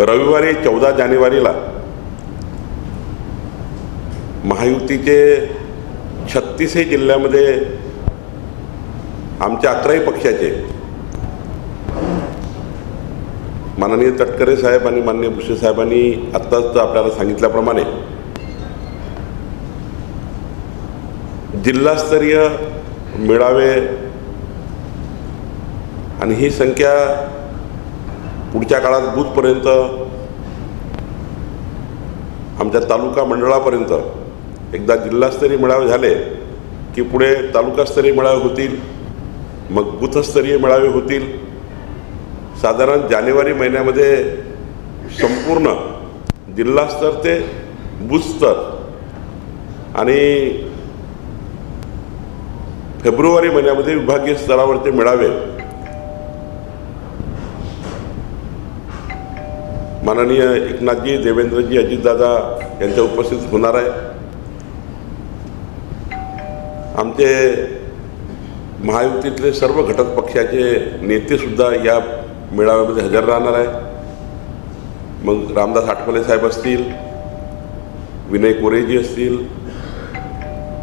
रविवारी चौदा जानेवारीला महायुतीचे छत्तीसही जिल्ह्यामध्ये आमच्या अकराही पक्षाचे माननीय तटकरे साहेब आणि माननीय भुसे साहेबांनी आत्ताच आपल्याला सांगितल्याप्रमाणे जिल्हास्तरीय मेळावे आणि ही संख्या पुढच्या काळात बूथपर्यंत आमच्या तालुका मंडळापर्यंत एकदा जिल्हास्तरीय मेळावे झाले की पुढे तालुकास्तरीय मेळावे होतील मग बूथस्तरीय मेळावे होतील. साधारण जानेवारी महिन्यामध्ये संपूर्ण जिल्हास्तर ते बूथस्तर आणि फेब्रुवारी महिन्यामध्ये विभागीय स्तरावरचे मेळावे माननीय एकनाथजी देवेंद्रजी अजितदादा यांच्या उपस्थित होणार आहे. आमचे महायुतीतले सर्व घटक पक्षाचे नेतेसुद्धा या मेळाव्यामध्ये हजर राहणार आहे मग रामदास आठवले साहेब असतील विनय कोरेजी असतील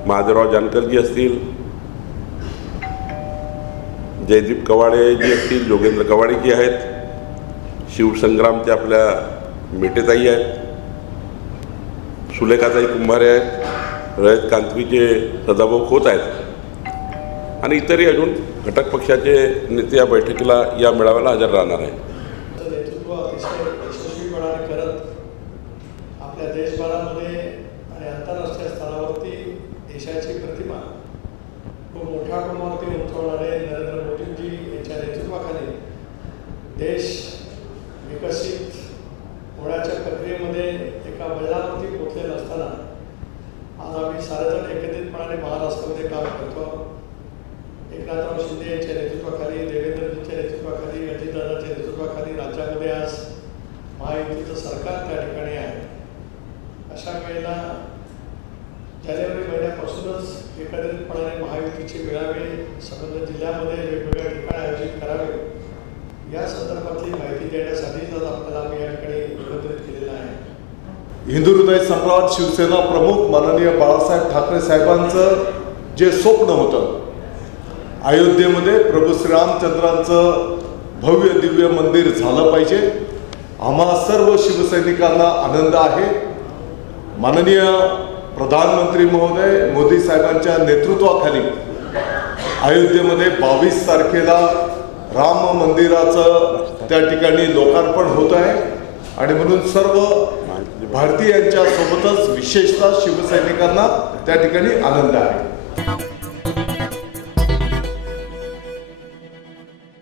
महादेवराव जानकरजी असतील जयदीप कवाडेजी असतील योगेंद्र कवाडेजी आहेत. शिवसंग्रामच्या आपल्या मेटेताई आहेत सुलेखाताई कुंभारे आहेत रयत कांतवीचे सदाभाऊ खोत आहेत. आणि इतरही अजून घटक पक्षाचे नेते या बैठकीला या मेळाव्याला हजर राहणार आहेत. आपल्या देशभरामध्ये आणि आंतरराष्ट्रीय स्तरावरती देशाची प्रतिमा खूप मोठ्या नरेंद्र मोदींजी यांच्या नेतृत्वाखाली देश आम्ही सारेजण एकत्रितपणाने महाराष्ट्रामध्ये काम करतो एकनाथराव शिंदे यांच्या नेतृत्वाखाली देवेंद्रजींच्या नेतृत्वाखाली अजितदादाच्या नेतृत्वाखाली राज्यामध्ये आज महायुतीचं सरकार त्या ठिकाणी आहे. अशा वेळेला जानेवारी महिन्यापासूनच एकत्रितपणाने महायुतीचे मेळावे संबंधित जिल्ह्यामध्ये वेगवेगळ्या ठिकाणी आयोजित करावे. या संदर्भात माहिती देण्यासाठीच आज आपल्याला आम्ही या ठिकाणी एकत्रित केलेलं आहे हिंदू हृदय सम्राट शिवसेना प्रमुख माननीय बाळासाहेब ठाकरे साहेबांचं जे स्वप्न होतं अयोध्येमध्ये प्रभू श्रीरामचंद्रांचं भव्य दिव्य मंदिर झालं पाहिजे. आम्हा सर्व शिवसैनिकांना आनंद आहे. माननीय प्रधानमंत्री महोदय मोदी साहेबांच्या नेतृत्वाखाली अयोध्येमध्ये बावीस तारखेला राम मंदिराचं त्या ठिकाणी लोकार्पण होत आहे. आणि म्हणून सर्व भारतीयांच्या सोबतच विशेषतः शिवसैनिकांना त्या ठिकाणी आनंद आहे.